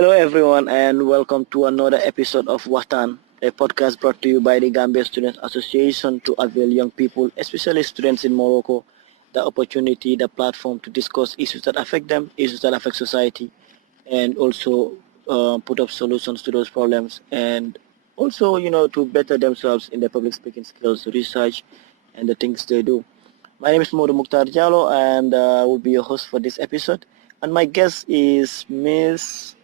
Hello everyone and welcome to another episode of WAXTAN, a podcast brought to you by the Gambia Students Association to avail young people, especially students in Morocco, the opportunity, the platform to discuss issues that affect them, issues that affect society, and also put up solutions to those problems, and also, to better themselves in their public speaking skills, research, and the things they do. My name is Modu Mukhtar Jallo, and I will be your host for this episode. And my guest is Miss.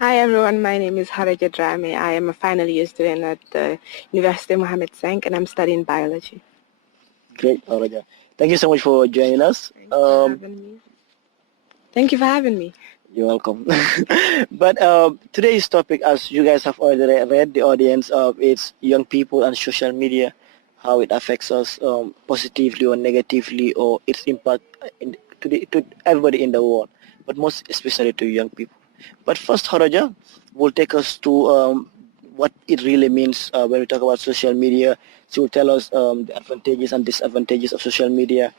Hi everyone, my name is Haraja Drame. I am a final year student at the University Mohammed Sank and I'm studying biology. Great, Haraja. Thank you so much for joining us. Thank you for having me. You're welcome. But today's topic, as you guys have already read, the audience, it's young people and social media, how it affects us positively or negatively, or its impact to everybody in the world, but most especially to young people. But first, Haraja will take us to what it really means when we talk about social media. She will tell us the advantages and disadvantages of social media.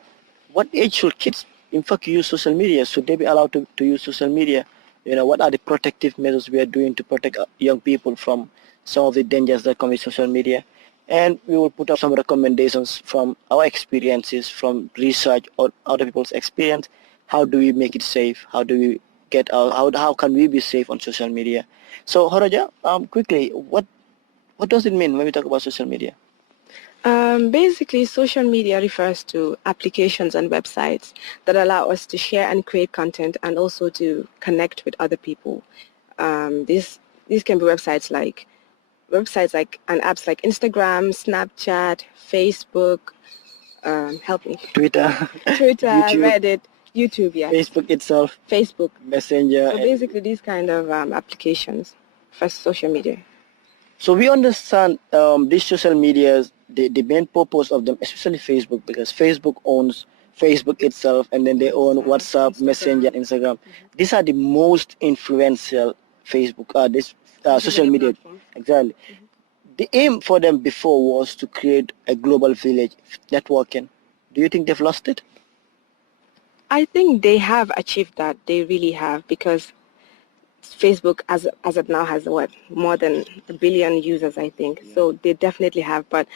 What age should kids, in fact, use social media? Should they be allowed to use social media? What are the protective measures we are doing to protect young people from some of the dangers that come with social media? And we will put up some recommendations from our experiences, from research or other people's experience. How do we make it safe? How do we get out? How can we be safe on social media? So, Haraja, quickly, what does it mean when we talk about social media? Basically, social media refers to applications and websites that allow us to share and create content and also to connect with other people. These can be websites like and apps like Instagram, Snapchat, Facebook, help me. Twitter, YouTube. Reddit, YouTube, yes. Facebook itself. Facebook. Messenger. So basically these kind of applications for social media. So we understand these social medias, the main purpose of them, especially Facebook, because Facebook owns Facebook itself, and then they own WhatsApp, Messenger, Instagram. These are the most influential social media. Exactly. The aim for them before was to create a global village networking. Do you think they've lost it? I think they have achieved that. They really have, because Facebook, as it now, has more than 1 billion users, I think. Yeah. So they definitely have. But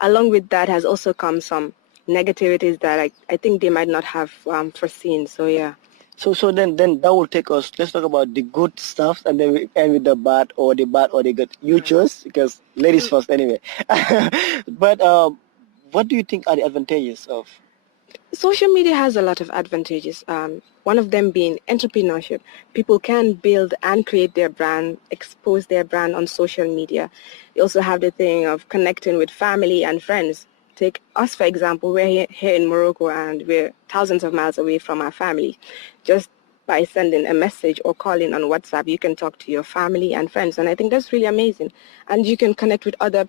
along with that has also come some negativities that I think they might not have foreseen. So yeah. So then that will take us. Let's talk about the good stuff, and then we end with the bad or the good. You choose, because ladies first anyway. But what do you think are the advantages of? Social media has a lot of advantages. One of them being entrepreneurship. People can build and create their brand, expose their brand on social media. You also have the thing of connecting with family and friends. Take us, for example. We're here in Morocco and we're thousands of miles away from our family. Just by sending a message or calling on WhatsApp, you can talk to your family and friends. And I think that's really amazing. And you can connect with other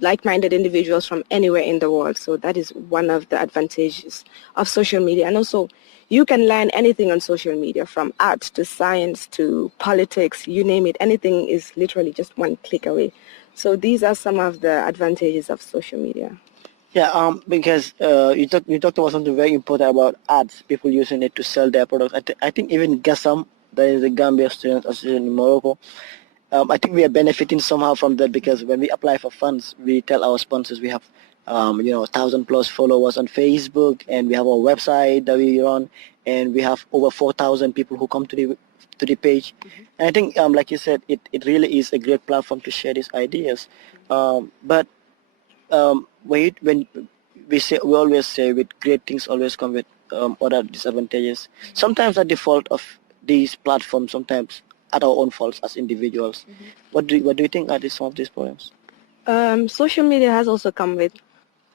like-minded individuals from anywhere in the world. So that is one of the advantages of social media. And also, you can learn anything on social media, from art to science to politics, you name it. Anything is literally just one click away. So these are some of the advantages of social media. Yeah, because you talked about something very important about ads, people using it to sell their products. I think even GASAM, that is the Gambia Students Association in Morocco, I think we are benefiting somehow from that, because when we apply for funds, we tell our sponsors we have 1,000+ followers on Facebook, and we have our website that we run, and we have over 4,000 people who come to the page. Mm-hmm. And I think, like you said, it really is a great platform to share these ideas. But when we always say, with great things always come with other disadvantages. Sometimes at the fault of these platforms, sometimes at our own faults as individuals. Mm-hmm. What do you think are some of these problems? Social media has also come with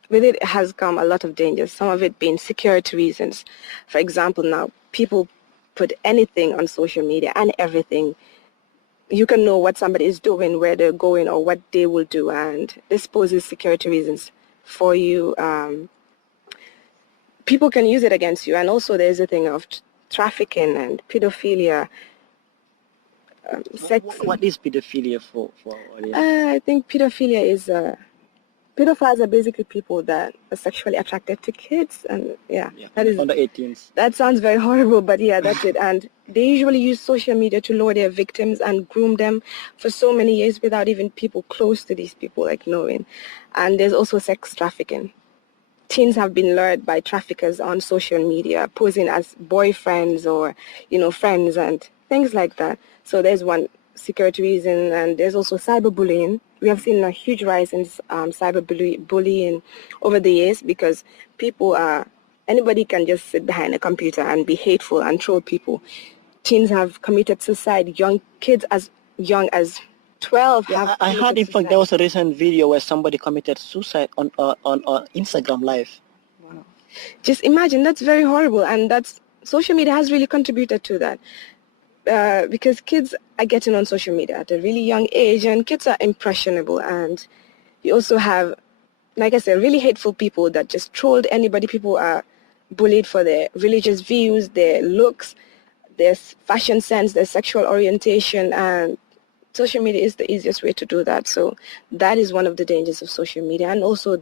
it has come a lot of dangers, some of it being security reasons. For example, now people put anything on social media and everything. You can know what somebody is doing, where they're going, or what they will do, and this poses security reasons for you. People can use it against you, and also there's a thing of trafficking and pedophilia. Sex. What is pedophilia for our audience? I think pedophilia is pedophiles are basically people that are sexually attracted to kids, and that is under 18s. That sounds very horrible, but yeah, that's it. And they usually use social media to lure their victims and groom them for so many years without even people close to these people like knowing. And there's also sex trafficking. Teens have been lured by traffickers on social media, posing as boyfriends or, friends and things like that. So there's one security reason, and there's also cyberbullying. We have seen a huge rise in cyberbullying over the years because anybody can just sit behind a computer and be hateful and troll people. Teens have committed suicide. Young kids as young as 12 have I heard, in fact, suicide. there was a recent video where somebody committed suicide on Instagram Live. Wow. Just imagine, that's very horrible, and social media has really contributed to that. Because kids are getting on social media at a really young age, and kids are impressionable, and you also have, like I said, really hateful people that just trolled anybody. People are bullied for their religious views, their looks, their fashion sense, their sexual orientation, and social media is the easiest way to do that. So that is one of the dangers of social media, and also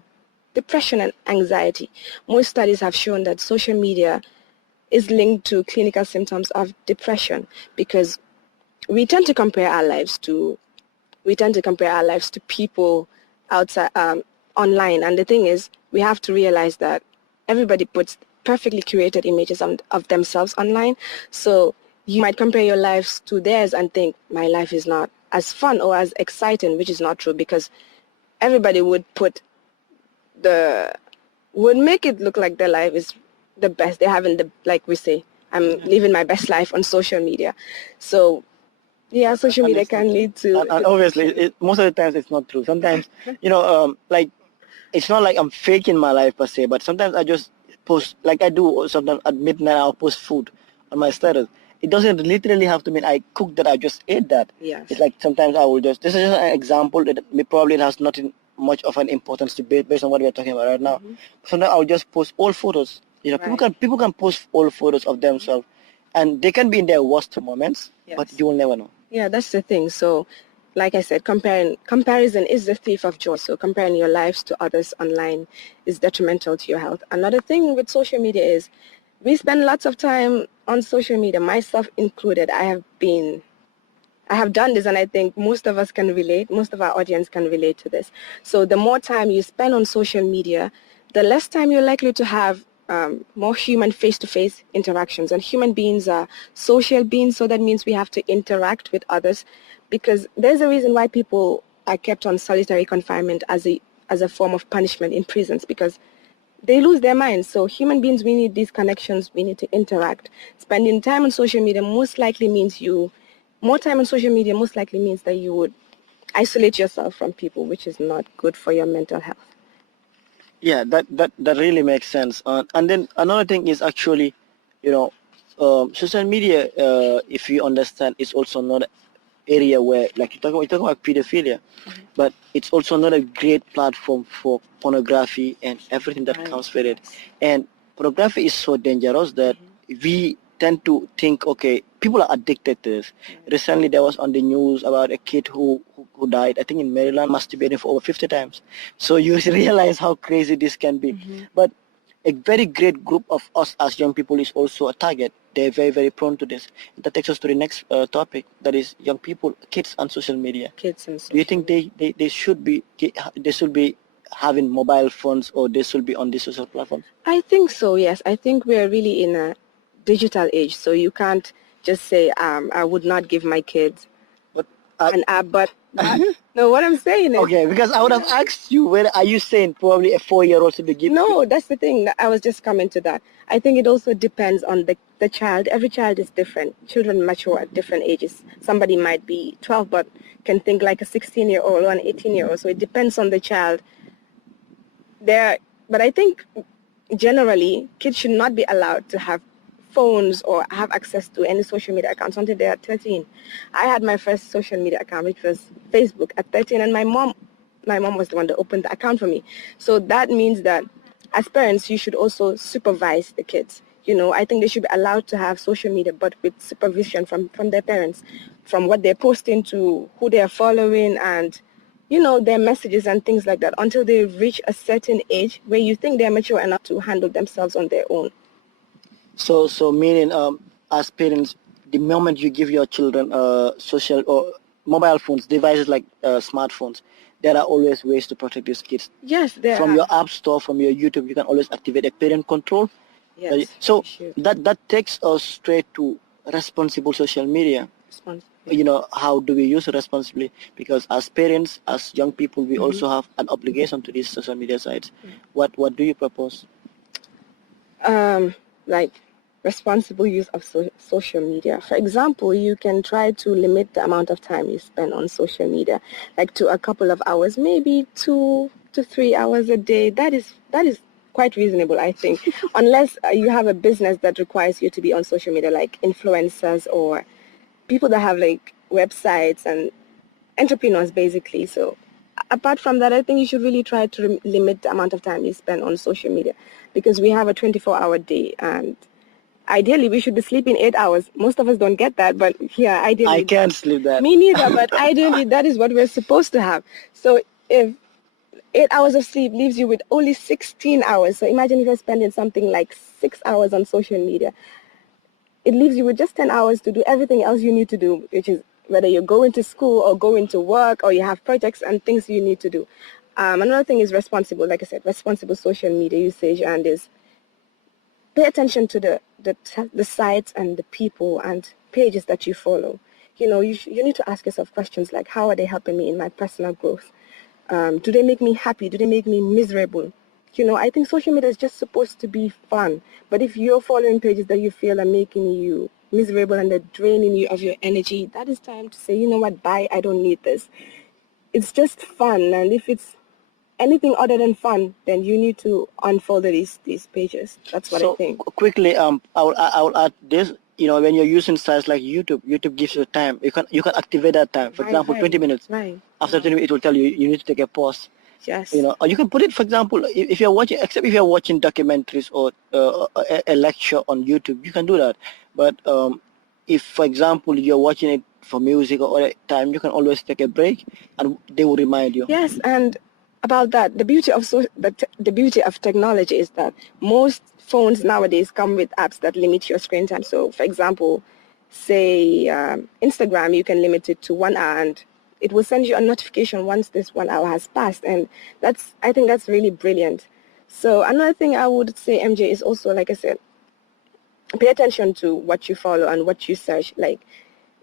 depression and anxiety. Most studies have shown that social media is linked to clinical symptoms of depression because we tend to compare our lives to people outside online, and the thing is, we have to realize that everybody puts perfectly curated images of themselves online. So you might compare your lives to theirs and think my life is not as fun or as exciting, which is not true, because everybody would make it look like their life is the best. They're having like we say, I'm living my best life on social media. So yeah, social media can lead to... And obviously, most of the times it's not true. Sometimes, like, it's not like I'm faking my life per se, but sometimes I just post, like I do sometimes at midnight, I'll post food on my status. It doesn't literally have to mean I cooked that, I just ate that. Yes. It's like sometimes I will just, this is just an example that probably has nothing much of an importance to based on what we're talking about right now. Mm-hmm. Sometimes I'll just post all photos. Right. People can post all photos of themselves, and they can be in their worst moments, but you will never know. Yeah, that's the thing. So, like I said, comparison is the thief of joy. So comparing your lives to others online is detrimental to your health. Another thing with social media is we spend lots of time on social media, myself included. I have done this, and I think most of us can relate. Most of our audience can relate to this. So the more time you spend on social media, the less time you're likely to have more human face-to-face interactions. And human beings are social beings, so that means we have to interact with others, because there's a reason why people are kept on solitary confinement as a form of punishment in prisons, because they lose their minds. So human beings, we need these connections, we need to interact. Spending time on social media most likely means more time on social media most likely means that you would isolate yourself from people, which is not good for your mental health. Yeah, that really makes sense. And then another thing is actually, social media, if you understand, is also not an area where, like you're talking about pedophilia, but it's also not a great platform for pornography and everything that comes with it. And pornography is so dangerous that we tend to think, okay, people are addicted to this. Recently, there was on the news about a kid who died, I think in Maryland, masturbating for over 50 times. So you realize how crazy this can be. But a very great group of us as young people is also a target. They're very, very prone to this. That takes us to the next topic, that is young people, kids on social media. Kids and social Do you think they should be having mobile phones, or they should be on the social platforms? I think so, yes. I think we're really in a digital age, so you can't just say I would not give my kids an app, but no, what I'm saying is... Okay, because I would have asked you, where are you saying probably a 4-year-old should be given? No, that's the thing. I was just coming to that. I think it also depends on the child. Every child is different. Children mature at different ages. Somebody might be 12 but can think like a 16-year-old or an 18-year-old, so it depends on the child. But I think generally kids should not be allowed to have phones or have access to any social media accounts until they are 13. I had my first social media account, which was Facebook, at 13, and my mom was the one that opened the account for me. So that means that as parents, you should also supervise the kids. I think they should be allowed to have social media, but with supervision from their parents, from what they're posting to who they're following, and their messages and things like that until they reach a certain age where you think they're mature enough to handle themselves on their own. So meaning, as parents, the moment you give your children social or mobile phones, devices like smartphones, there are always ways to protect these kids. Yes, there From are. your app store, from your YouTube, you can always activate a parent control. Yes, So sure. that takes us straight to responsible social media. How do we use it responsibly? Because as parents, as young people, we also have an obligation to these social media sites. What do you propose? Like responsible use of social media. For example, you can try to limit the amount of time you spend on social media, like to a couple of hours, maybe 2 to 3 hours a day. That is quite reasonable, I think, unless you have a business that requires you to be on social media, like influencers or people that have like websites and entrepreneurs, basically. So apart from that, I think you should really try to limit the amount of time you spend on social media, because we have a 24-hour day, and ideally we should be sleeping 8 hours. Most of us don't get that, but yeah, ideally. I can't sleep that. Me neither, but ideally that is what we're supposed to have. So if 8 hours of sleep leaves you with only 16 hours, so imagine if you're spending something like 6 hours on social media, it leaves you with just 10 hours to do everything else you need to do, which is whether you're going to school or going to work or you have projects and things you need to do. Another thing is responsible, like I said, responsible social media usage, and is pay attention to the sites and the people and pages that you follow. You need to ask yourself questions like, how are they helping me in my personal growth? Do they make me happy? Do they make me miserable? I think social media is just supposed to be fun. But if you're following pages that you feel are making you miserable and they're draining you of your energy, that is time to say, you know what, bye, I don't need this. It's just fun. And if it's anything other than fun, then you need to unfollow these pages. That's what I think. Quickly, I will add this. When you're using sites like YouTube gives you time. You can activate that time. For example, 20 minutes. Right. After 20 minutes, it will tell you you need to take a pause. Yes. Or you can put it, for example, if you're watching, except if you're watching documentaries or a lecture on YouTube, you can do that. But if, for example, you're watching it for music or other time, you can always take a break, and they will remind you. Yes, and about that, the beauty of technology is that most phones nowadays come with apps that limit your screen time. So, for example, say Instagram, you can limit it to 1 hour, and it will send you a notification once this 1 hour has passed, and I think that's really brilliant. So another thing I would say, MJ, is also, like I said, pay attention to what you follow and what you search. Like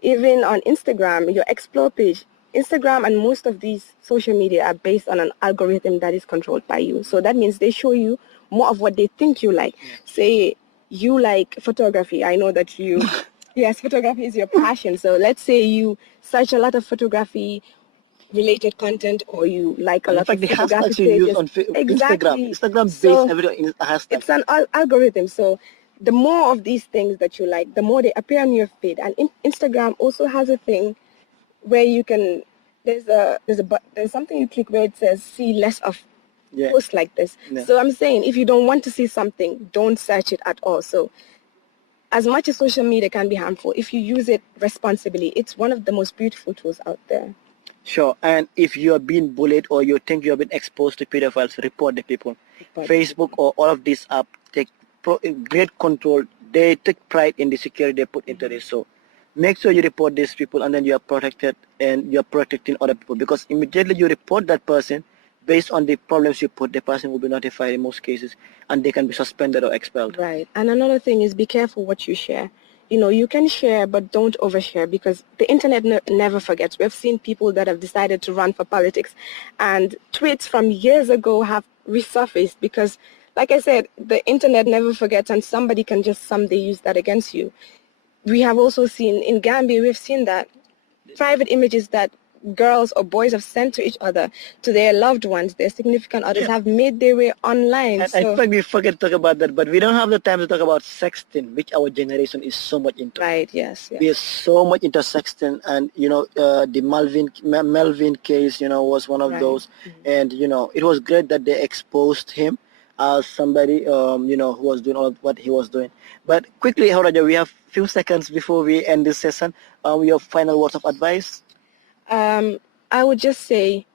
even on Instagram, your explore page, Instagram and most of these social media are based on an algorithm that is controlled by you. So that means they show you more of what they think you like. Say you like photography. I know that you, yes, photography is your passion. So let's say you search a lot of photography related content, or you like a lot of photography pages. You use on exactly. Instagram based everything in hashtags. It's an algorithm. So the more of these things that you like, the more they appear on your feed. And Instagram also has a thing where you can, there's something you click where it says see less of posts like this. Yeah. So I'm saying if you don't want to see something, don't search it at all. So as much as social media can be harmful, if you use it responsibly, it's one of the most beautiful tools out there. Sure. And if you are being bullied or you think you have been exposed to pedophiles, report the people. Facebook or all of these apps take great control. They take pride in the security they put into this. So make sure you report these people, and then you are protected and you are protecting other people, because immediately you report that person, based on the problems you put, the person will be notified in most cases, and they can be suspended or expelled. Right. And another thing is be careful what you share. You can share, but don't overshare, because the internet never forgets. We've seen people that have decided to run for politics, and tweets from years ago have resurfaced because, like I said, the internet never forgets, and somebody can just someday use that against you. We have also seen in Gambia, we've seen that private images that girls or boys have sent to each other, to their loved ones, their significant others, have made their way online. And I think we forget to talk about that, but we don't have the time to talk about sexting, which our generation is so much into. Right, yes. We are so much into sexting, and, the Melvin case, was one of those. And, it was great that they exposed him as somebody, who was doing all of what he was doing. But quickly, Horaja, we have few seconds before we end this session. Your final words of advice? I would just say,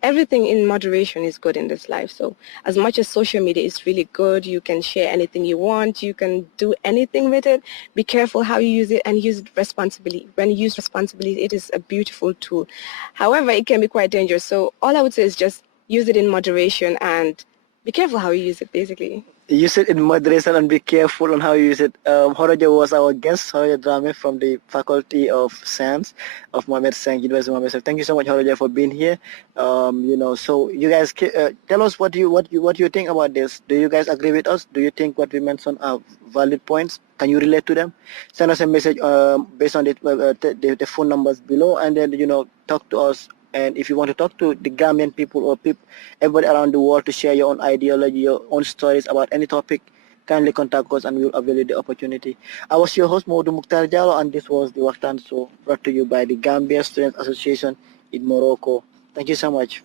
everything in moderation is good in this life. So as much as social media is really good, you can share anything you want, you can do anything with it. Be careful how you use it and use it responsibly. When you use responsibly, it is a beautiful tool. However, it can be quite dangerous. So all I would say is just use it in moderation and be careful how you use it, basically. Use it in moderation and be careful on how you use it. Horoja was our guest, Horoja Drame from the Faculty of Science of Mohamed Sang, University of Mohamed Sang. Thank you so much, Horoja, for being here. So you guys tell us what you think about this. Do you guys agree with us? Do you think what we mentioned are valid points? Can you relate to them? Send us a message based on the phone numbers below, and then talk to us. And if you want to talk to the Gambian people or everybody around the world to share your own ideology, your own stories about any topic, kindly contact us and we will avail you the opportunity. I was your host, Modu Mukhtar Jallo, and this was the WAXTAN Show brought to you by the Gambia Students Association in Morocco. Thank you so much.